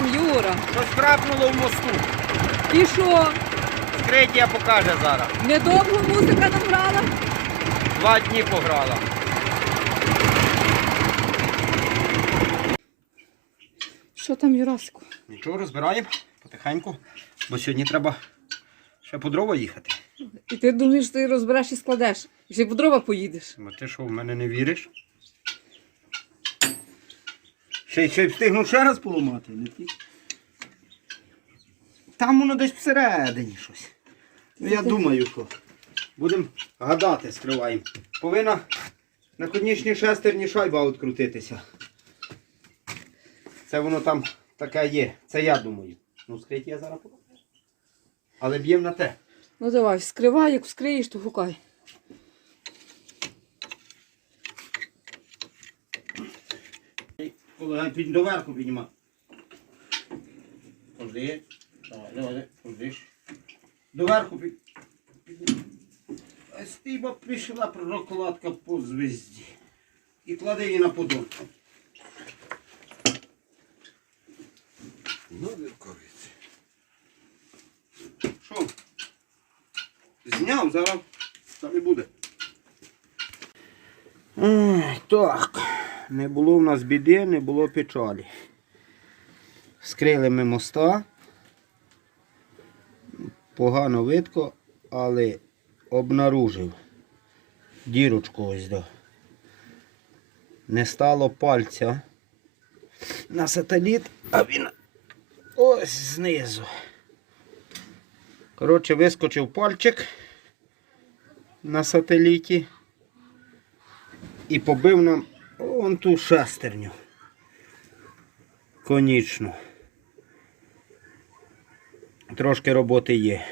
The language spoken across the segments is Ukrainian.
музика. Щось крапнуло в мосту. І що? Скриття покаже зараз. Недовго музика нам грала? Два дні пограла. Що там, Юрасику? Нічого, розбираємо потихеньку, бо сьогодні треба ще по дрова їхати. І ти думаєш, ти розбереш і складеш. І ще по дрова поїдеш. Бо ти що, в мене не віриш? Ще, ще й встигну ще раз поламати, не ті. Там воно десь всередині щось. Ну я думаю, що. Будемо гадати, скриваємо. Повинна на конічній шестерні шайба відкрутитися. Це воно там таке є. Це я думаю. Ну, скрить я зараз покажу. Але б'ємо на те. Ну давай, вскривай, як вскриєш, то гукай. Коли доверху підніма. Пожди. Давай, давай, пожди. Доверху під. під- А Стіба пішла прокладка по звезді. І клади її на подон. Ну, вірковиці. Що? Зняв, зараз там і буде. Так. Не було в нас біди, не було печалі. Скрили ми моста. Погано видко, але обнаружив дірочку ось до. Не стало пальця на сателіт, а він ось знизу. Коротше, вискочив пальчик на сателіті і побив нам вон ту шестерню. Конічну. Трошки роботи є.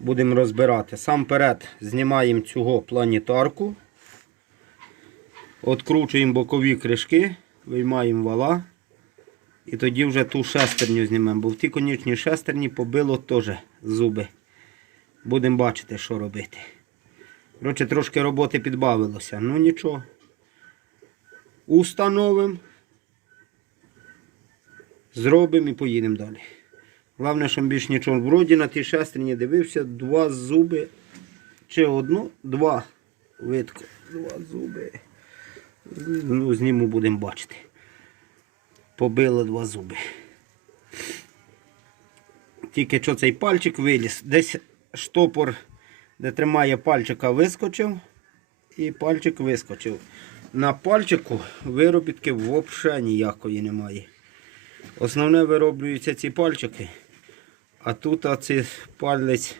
Будемо розбирати. Сам перед знімаємо цього планетарку. Откручуємо бокові кришки, виймаємо вала. І тоді вже ту шестерню знімемо, бо в тій конічній шестерні побило теж зуби. Будемо бачити, що робити. Коротше, трошки роботи підбавилося. Ну нічого. Установимо. Зробимо і поїдемо далі. Головне, щоб більш нічого. Вроді на тій шестерні дивився, два зуби. Чи одну, два. Видко. Два зуби. Ну, зніму будемо бачити побило два зуби. Тільки що цей пальчик виліз. Десь штопор, де тримає пальчика, вискочив. І пальчик вискочив. На пальчику виробітки взагалі ніякої немає. Основне вироблюються ці пальчики. А тут оці палець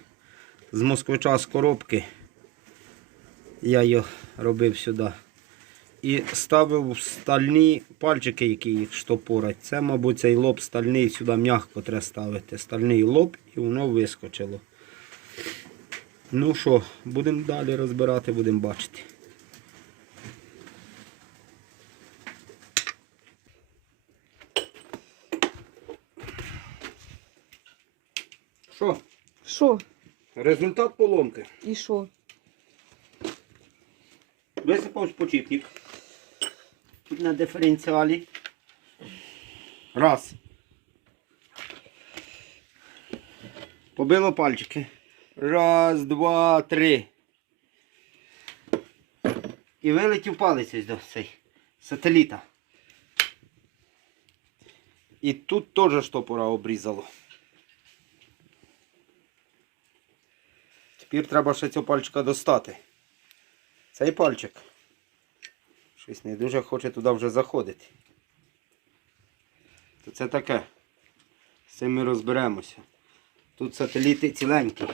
з москвича з коробки. Я його робив сюди і ставив стальні пальчики, які їх штопорять. Це, мабуть, цей лоб стальний сюди м'яко треба ставити. Стальний лоб і воно вискочило. Ну що, будемо далі розбирати, будемо бачити. Що? Що? Результат поломки. І що? Висипав почіпник. Тут на диференціалі. Раз. Побило пальчики. Раз, два, три. І вилетів палець ось до цей сателіта. І тут теж штопора обрізало. Тепер треба ще цього пальчика достати. Цей пальчик. Щось не дуже хоче туди вже заходити. То це таке. З цим ми розберемося. Тут сателіти ціленькі.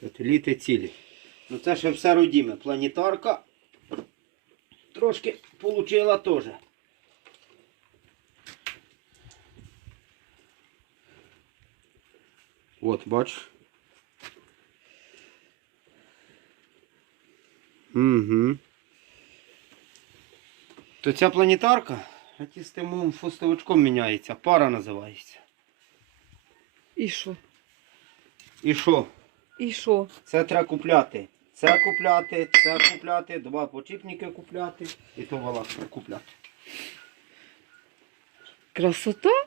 Сателіти цілі. Ну це ще все родіме. Планетарка трошки получила теж. От, бачиш. Угу. То ця планетарка тістимовим фустовичком міняється. Пара називається. І що? І що? І що? Це треба купляти. Це купляти, це купляти, два почіпники купляти і то вала купляти. Красота?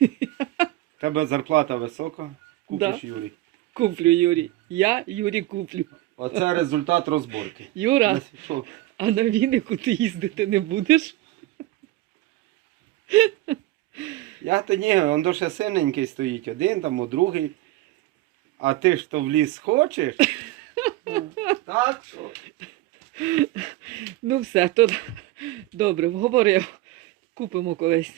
Тебе зарплата висока, купиш Да. Юрій. Куплю, Юрій. Я Юрій куплю. Оце результат розборки. Юра, Що? а на Віннику ти їздити не будеш? Я то ні, он дуже синенький стоїть, один там, о другий. А ти ж то в ліс хочеш? Так що? Ну все, то добре, вговорив. Купимо колись.